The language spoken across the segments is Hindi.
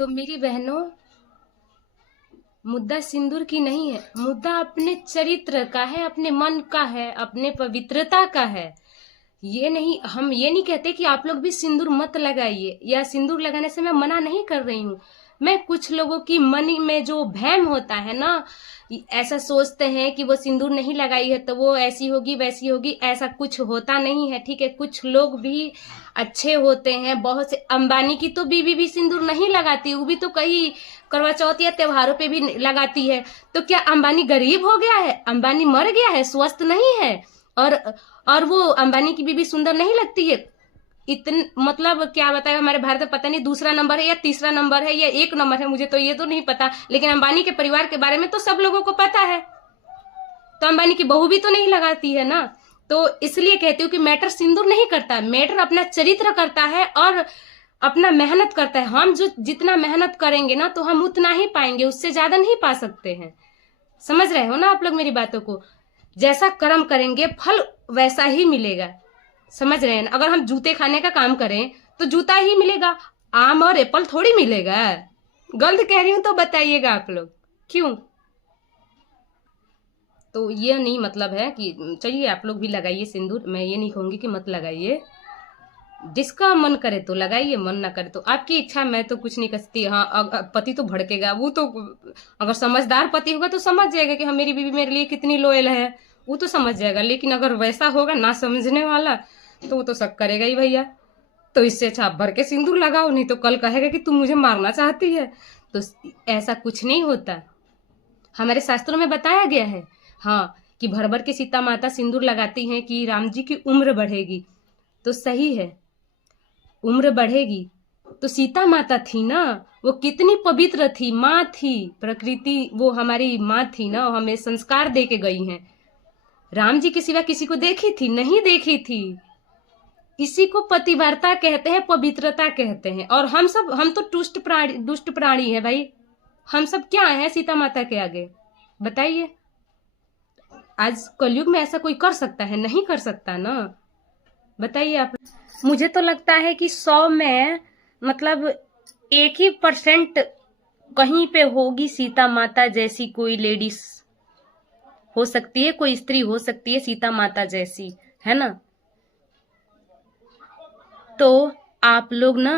तो मेरी बहनों, मुद्दा सिंदूर की नहीं है, मुद्दा अपने चरित्र का है, अपने मन का है, अपने पवित्रता का है। हम ये नहीं कहते कि आप लोग भी सिंदूर मत लगाइए, या सिंदूर लगाने से मैं मना नहीं कर रही हूँ। मैं कुछ लोगों की मन में जो भ्रम होता है ना, ऐसा सोचते हैं कि वो सिंदूर नहीं लगाई है तो वो ऐसी होगी वैसी होगी, ऐसा कुछ होता नहीं है। ठीक है, कुछ लोग भी अच्छे होते हैं। बहुत से, अंबानी की तो बीवी भी सिंदूर नहीं लगाती, वो भी तो कई करवा चौथ या त्योहारों पे भी लगाती है। तो क्या अंबानी गरीब हो गया है? अंबानी मर गया है? स्वस्थ नहीं है? और वो अंबानी की बीवी सुंदर नहीं लगती है? मतलब क्या बताए, हमारे भारत में पता नहीं दूसरा नंबर है या तीसरा नंबर है या एक नंबर है, मुझे तो ये तो नहीं पता। लेकिन अंबानी के परिवार के बारे में तो सब लोगों को पता है। तो अंबानी की बहू भी तो नहीं लगाती है ना। तो इसलिए कहती हूँ कि मैटर सिंदूर नहीं करता, मैटर अपना चरित्र करता है और अपना मेहनत करता है। हम जो जितना मेहनत करेंगे ना तो हम उतना ही पाएंगे, उससे ज्यादा नहीं पा सकते हैं। समझ रहे हो ना आप लोग मेरी बातों को? जैसा कर्म करेंगे फल वैसा ही मिलेगा। समझ रहे हैं ना? अगर हम जूते खाने का काम करें तो जूता ही मिलेगा, आम और एप्पल थोड़ी मिलेगा। गलत कह रही हूं तो बताइएगा आप लोग क्यों। तो ये नहीं मतलब है कि चलिए आप लोग भी लगाइए सिंदूर, मैं ये नहीं कहूंगी कि मत लगाइए। जिसका मन करे तो लगाइए, मन ना करे तो आपकी इच्छा, मैं तो कुछ नहीं कर सकती। हाँ, पति तो भड़केगा, वो तो अगर समझदार पति होगा तो समझ जाएगा कि हाँ मेरी बीवी मेरे लिए कितनी लॉयल है, वो तो समझ जाएगा। लेकिन अगर वैसा होगा ना समझने वाला, तो वो तो शक करेगा ही भैया। तो इससे अच्छा आप भर के सिंदूर लगाओ, नहीं तो कल कहेगा कि तुम मुझे मारना चाहती है। तो ऐसा कुछ नहीं होता, हमारे शास्त्रों में बताया गया है। हाँ, कि भर भर के सीता माता सिंदूर लगाती हैं कि राम जी की उम्र बढ़ेगी। तो सही है, उम्र बढ़ेगी। तो सीता माता थी ना, वो कितनी पवित्र थी, माँ थी, प्रकृति वो हमारी माँ थी ना, हमें संस्कार दे के गई हैं। राम जी के सिवा किसी को देखी थी? नहीं देखी थी। इसी को पतिव्रता कहते हैं, पवित्रता कहते हैं। और हम तो दुष्ट प्राणी है भाई। हम सब क्या है सीता माता के आगे? बताइए, आज कलयुग में ऐसा कोई कर सकता है? नहीं कर सकता ना। बताइए आप। मुझे तो लगता है कि 100 में मतलब 1% कहीं पे होगी सीता माता जैसी कोई लेडीज हो सकती है, कोई स्त्री हो सकती है सीता माता जैसी, है ना। तो आप लोग ना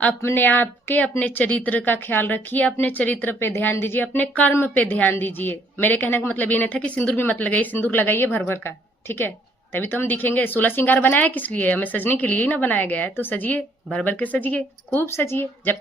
अपने आप के, अपने चरित्र का ख्याल रखिए, अपने चरित्र पे ध्यान दीजिए, अपने कर्म पे ध्यान दीजिए। मेरे कहने का मतलब ये नहीं था कि सिंदूर भी मत लगाइए, सिंदूर लगाइए भर भर का, ठीक है, तभी तो हम दिखेंगे। 16 श्रृंगार बनाया किस लिए? हमें सजने के लिए ही ना बनाया गया है। तो सजिए, भर भर के सजिए, खूब सजिए। जब